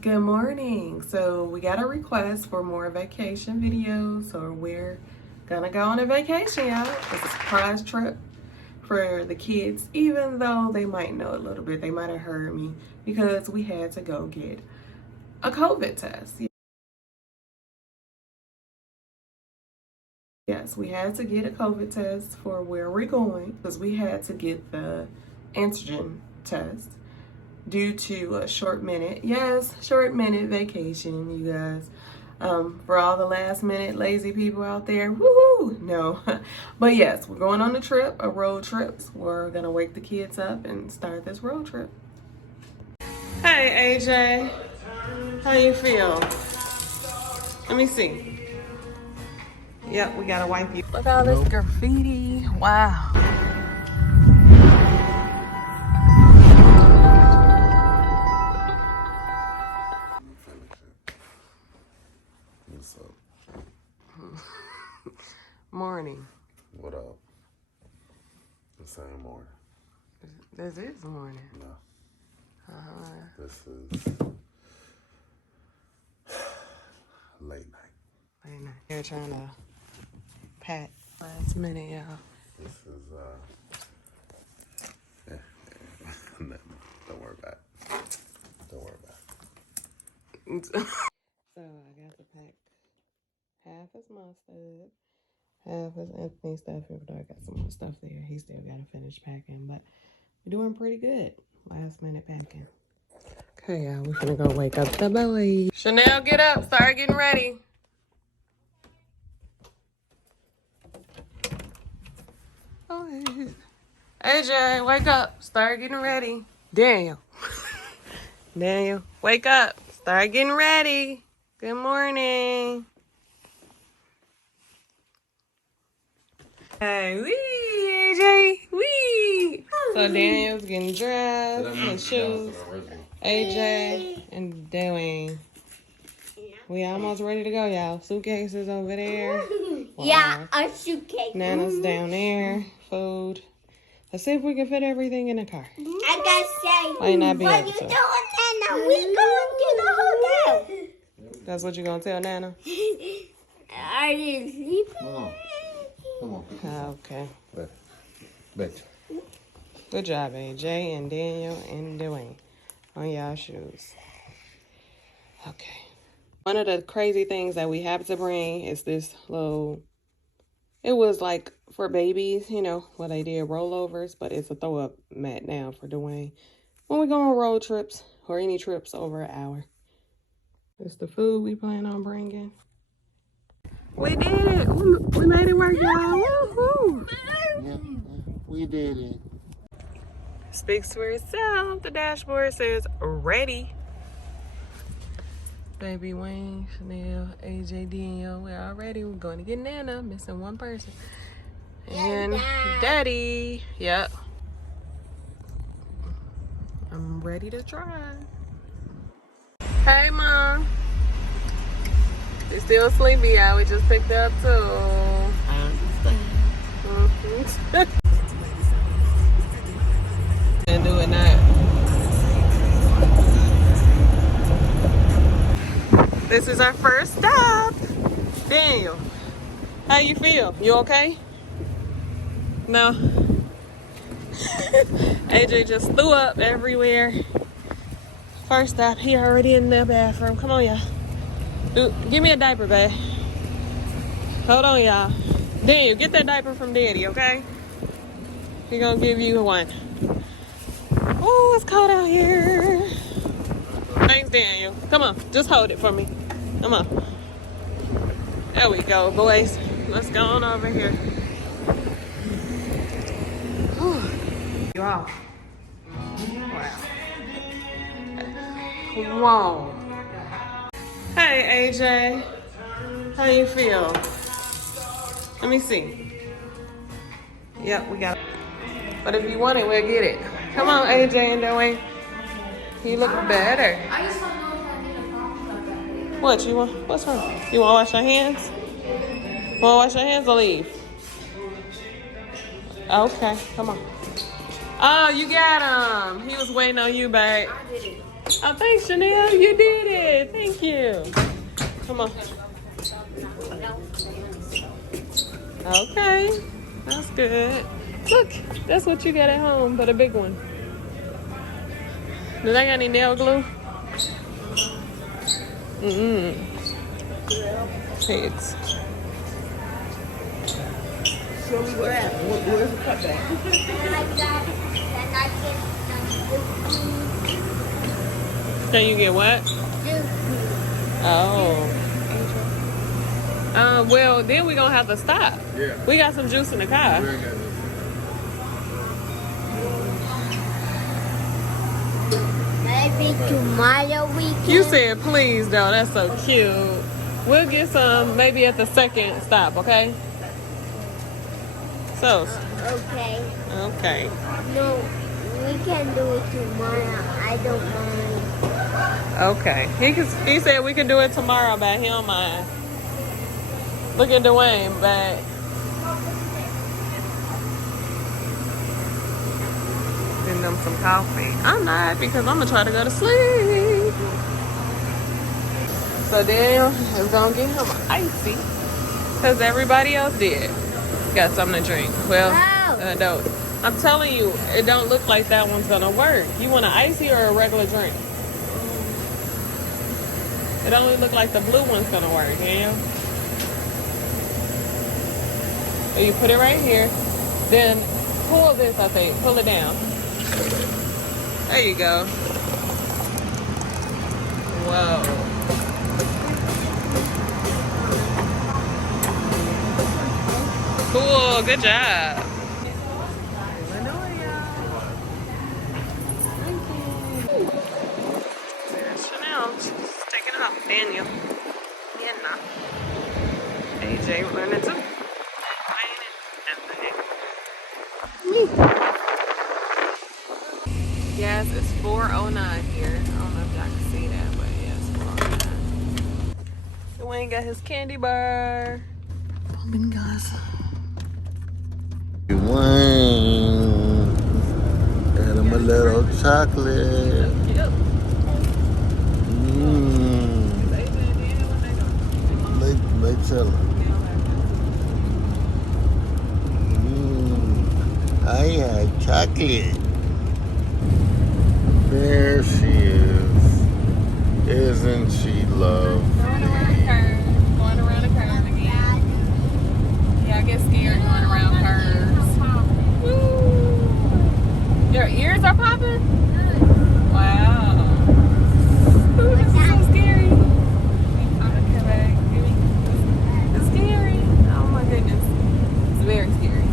Good morning. So we got a request for more vacation videos, or we're gonna go on a vacation, y'all. It's a surprise trip for the kids, even though they might know a little bit. They might have heard me because we had to go get a COVID test. Yes, we had to get a COVID test for where we're going because we had to get the antigen test due to a short minute vacation, you guys. For all the last minute lazy people out there, woohoo! No, but yes, we're going on a road trip. We're gonna wake the kids up and start this road trip. Hey AJ, how you feel? Let me see. Yep, we gotta wipe you. Look at all this graffiti. Wow. What's up? Morning. What up? The same morning. This is morning. No. This is late night. Late night. They're trying to pack last minute, y'all. This is no, don't worry about it. Don't worry about it. So I got to pack half his mustard, half his Anthony stuff. Even though I got some more stuff there, he still got to finish packing. But we're doing pretty good. Last minute packing. Okay, y'all, we're gonna go wake up the boy. Chanel, get up. Start getting ready. Oh, AJ, wake up. Start getting ready. Daniel. Daniel, wake up. Start getting ready. Good morning. Hey, wee, AJ, wee. So Daniel's getting dressed, his shoes. AJ and Dwayne. We almost ready to go, y'all. Suitcases over there. Wow. Yeah, a suitcase. Nana's down there. Food. Let's see if we can fit everything in the car. I gotta say, Might not be what able you to. doing, Nana? We going to the hotel. That's what you gonna tell Nana? Are you sleeping? Come on. Okay. Bet. Good job, AJ and Daniel and Dwayne. On y'all shoes. Okay. One of the crazy things that we have to bring is this little, it was like for babies, you know, what they did rollovers, but it's a throw up mat now for Dwayne when we go on road trips or any trips over an hour. It's the food we plan on bringing. We did it. We made it work, y'all. Woohoo! Yeah, we did it. Speaks for itself. The dashboard says ready. Baby Wayne, Chanel, AJ, Daniel, we're all ready. We're going to get Nana, missing one person. And Daddy. Yep. I'm ready to try. Hey, Mom. You still sleepy, y'all. We just picked up too. I understand. And do it now. This is our first stop. Daniel, how you feel? You okay? No. AJ just threw up everywhere. First stop, he already in the bathroom. Come on, y'all. Give me a diaper, babe. Hold on, y'all. Daniel, get that diaper from Daddy, okay? He gonna give you one. Oh, it's cold out here. Thanks, Daniel. Come on, just hold it for me. Come on. There we go, boys. Let's go on over here. Whew. You off. Wow. Whoa. Hey, AJ. How you feel? Let me see. Yep, we got it. But if you want it, we'll get it. Come on, AJ and Dwayne. You look better. I just don't know if I did a problem about that. What you want? What's wrong? You want to wash your hands? Want to wash your hands or leave? Okay, come on. Oh, you got him. He was waiting on you, babe. I did it. Oh, thanks, Chanel. You did Come on. Okay. That's good. Look, that's what you got at home, but a big one. Do they got any nail glue? Heads. Show me where at. Where's the cutback? Can you get what? Oh. Well, then we're going to have to stop. Yeah. We got some juice in the car. Maybe tomorrow we can. You said please, though. That's so cute. We'll get some maybe at the second stop, okay? So. Okay. Okay. No, we can do it tomorrow. I don't mind. Okay. He said we can do it tomorrow, but he don't mind. Look at Dwayne, but getting them some coffee. I'm not because I'm gonna try to go to sleep. So Daniel is gonna get him icy because everybody else did. Got something to drink. Well, no. I'm telling you, it don't look like that one's gonna work. You want an icy or a regular drink? It only look like the blue one's gonna work, Daniel. So you put it right here. Then pull this, I think. Pull it down. There you go. Whoa. Cool, good job. There's Chanel. She's taking it off. Daniel. Vienna. AJ learning too. Yes, it's 4:09 here. I don't know if y'all can see that, but yeah, it's 4:09. Dwayne got his candy bar. Pumping guys. Dwayne, got him a little chocolate. They chillin'. I had chocolate. There she is. Isn't she lovely? Going around the curve. Going around the curve again. Yeah, I get scared going around curves. Woo. Your ears are popping? Wow. Ooh, this is so scary. Okay, babe. It's scary. Oh my goodness. It's very scary.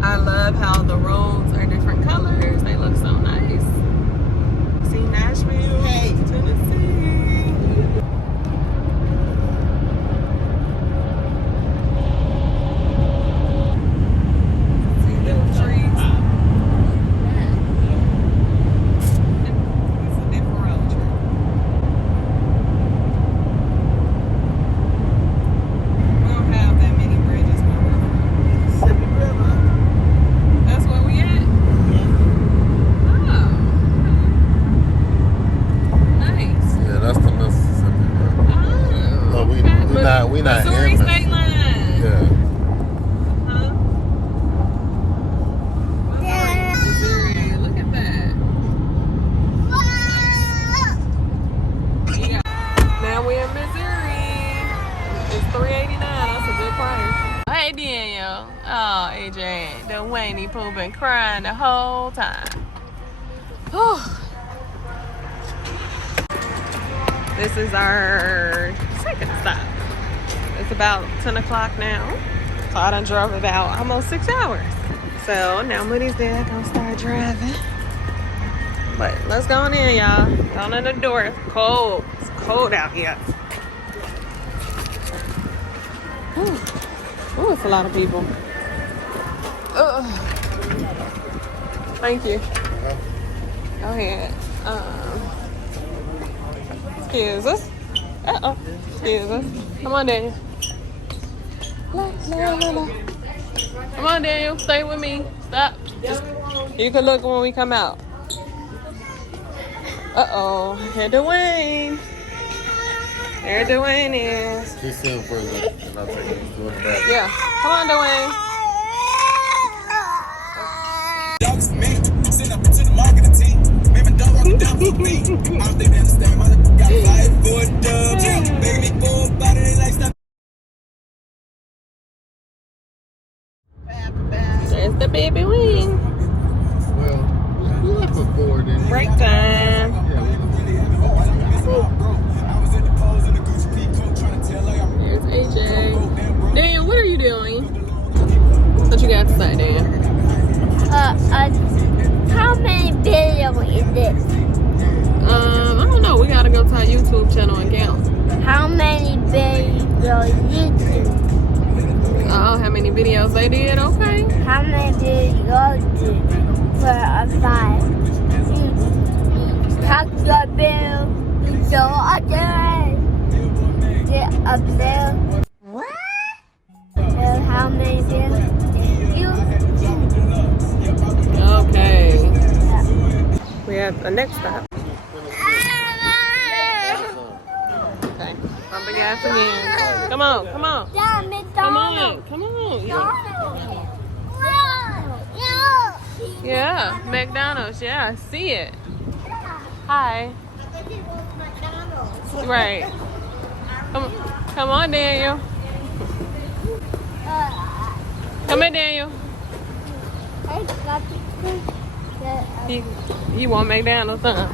I love how the roads are different colors. They look so nice. See Nashville, Tennessee. See little trees. It's a different road trip. We don't have that many bridges where we're from. That's where we at? Oh. Nice. Yeah, that's the Mississippi River. Oh. Oh, we not Missouri in state line. Yeah. Huh? Missouri, look at that. Yeah. Now we're in Missouri. It's $3.89. That's a good price. Hey Daniel. Oh, AJ, Dwayne Pooh been crying the whole time. This is our second stop. It's about 10 o'clock now. So I done drove about almost 6 hours. So now Moody's dad gonna start driving. But let's go on in, y'all. Going in the door. It's cold. It's cold out here. Ooh, it's a lot of people. Thank you. Go ahead. Excuse us. Excuse us. Come on, Daniel. Come on, Daniel. Stay with me. Stop. You can look when we come out. Here Dwayne. There Dwayne is. She's still for the, and I'll take her to the back. Yeah. Come on, Dwayne. There's the baby wing. Well, we left before then. Break time. Here's AJ. Daniel, what are you doing? What you got to say, Dan? How many videos is this? I don't know. We gotta go to our YouTube channel and count. How many videos YouTube? Oh, how many videos they did? Okay. How many videos did for a 5? Talk your bill. So other. Get a bill. What? How many bills you? Okay. We have the next stop. Okay. Pump the gas again. Come on, come on. Come on, come on. Yeah, McDonald's. Yeah, I see it. Hi. Right. Come on, Daniel. Come here, Daniel. You want McDonald's, huh?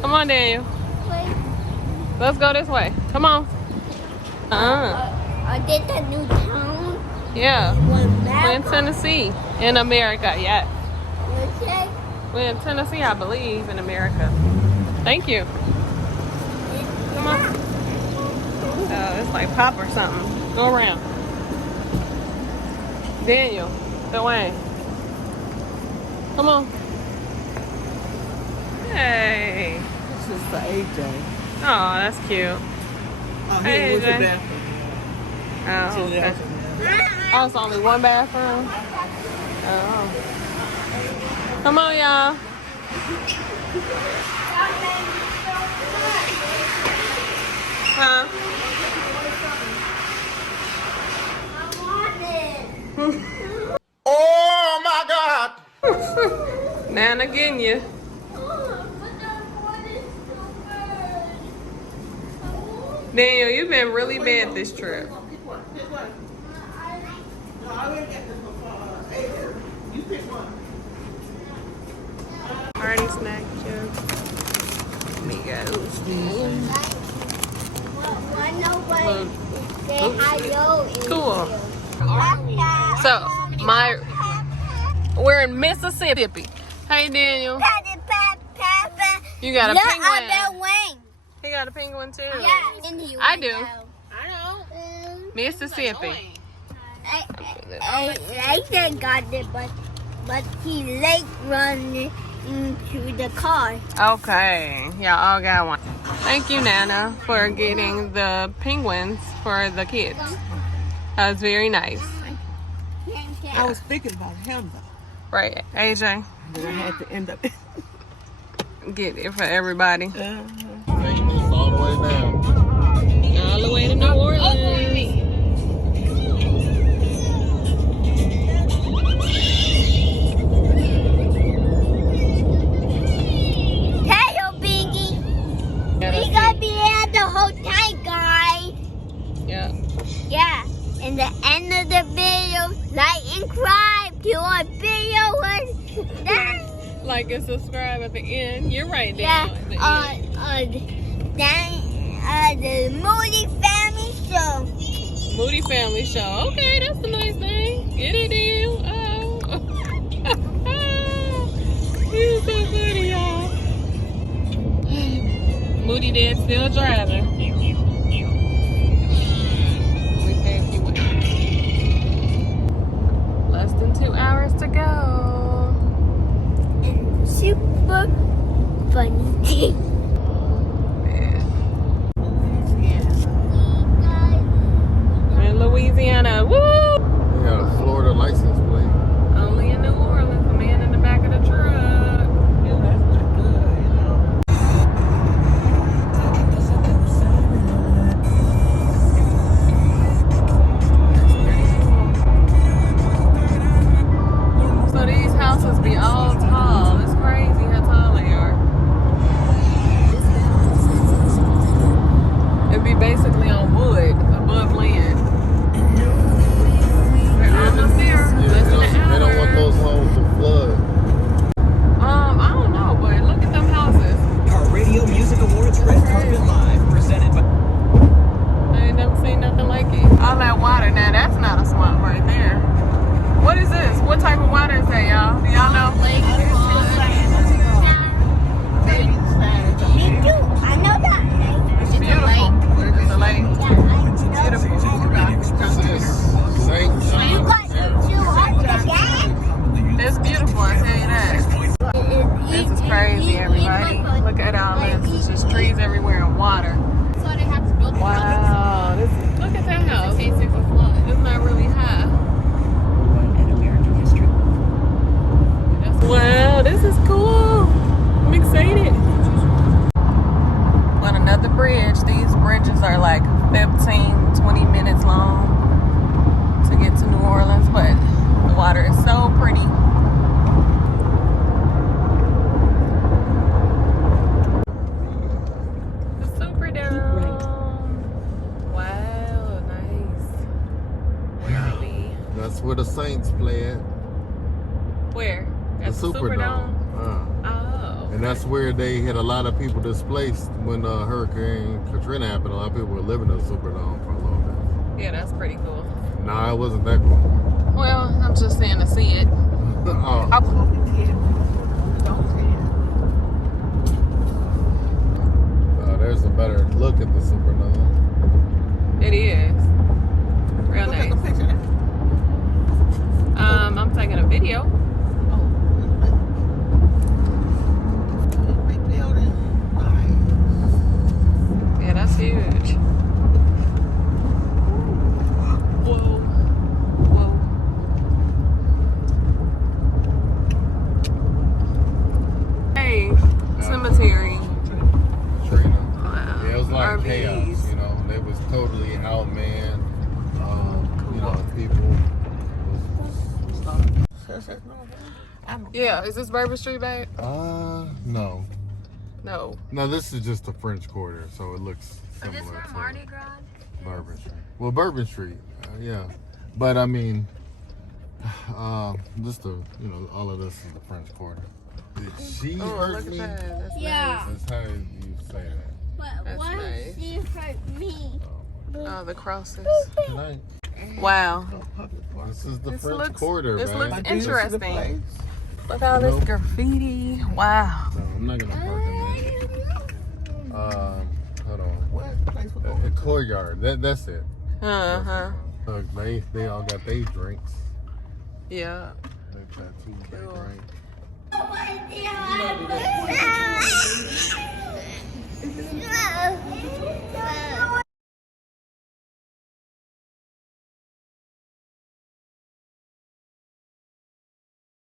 Come on, Daniel. Let's go this way. Come on. I did the new town. Yeah. We're in Tennessee. In America, yeah. We're in Tennessee, I believe, in America. Thank you. Come on. Oh, it's like pop or something. Go around. Daniel, Dwayne. Come on. Hey. This is for AJ. Oh, that's cute. Oh, Hey, here was the AJ. bathroom. Oh, okay. Oh, it's only one bathroom? Oh. Come on, y'all. Huh? Oh my God! Nana getting you. Daniel, you've been really bad this trip. Party snack chips. Amigos. Cool. So, we're in Mississippi. Hey, Daniel. You got a penguin. He got a penguin too. I do. I know. Mississippi. I got it, but he late running into the car. Okay. Y'all all got one. Thank you, Nana, for getting the penguins for the kids. That was very nice. I was thinking about him though. Right, AJ? But I had to end up. Get it for everybody. All the way down. All the way to New Orleans. Hello, Bingy. We gotta be at the whole time, guys. Yeah. Yeah. In the end of the video, like and subscribe to our video. Like and subscribe at the end. You're right there. Yeah. At the end. The Moody Family Show. Moody Family Show. Okay, that's a nice thing. Get it in. Oh. You're so funny, y'all. Moody Dad still driving. We pay you less than 2 hours to go. And super funny. In Louisiana. Woo! They got a Florida license plate. Only in New Orleans. The man in the back of the truck. Yeah, that's not good, you know. trees everywhere and water. So they have to build Wow, this is, look at that house. It's not really high. Wow, this is cool. I'm excited. On another bridge, these bridges are like 15, 20 minutes long to get to New Orleans, but the water is so pretty. The Superdome. Wow, nice. Where are we? That's where the Saints play at. Where? The At the Superdome. Oh. And that's where they had a lot of people displaced when Hurricane Katrina happened. A lot of people were living in the Superdome for a little bit. Yeah, that's pretty cool. Nah, it wasn't that cool. Well, I'm just saying to see it. Oh. There's a better look at the Superdome. It is. Real Go take a nice. picture. I'm taking a video. Big building. Nice. Yeah, that's huge. Whoa. Whoa. Hey, cemetery. Trina. Wow. Yeah, it was like RVs. chaos, you know. It was totally outmanned. You know, people. Yeah, is this Bourbon Street, babe? No. No. No, this is just the French Quarter, so it looks similar to Bourbon Street. Well, Bourbon Street, yeah. But I mean, just the, you know, all of this is the French Quarter. Did she Oh, hurt look at me? that. That's Yeah. That's how you say that. But That's why nice. she hurt me? nice. Oh, the crosses. Good night. Wow. This is the This French looks- Quarter, this man. looks Like, do you see the interesting. place? Look at all this Nope. graffiti. Wow. No, I'm not gonna park in there. Hold on. What place we A going? courtyard. That's it. Uh-huh. Look, they all got their drinks. Yeah. They tattooed their Cool. drinks. Oh my God.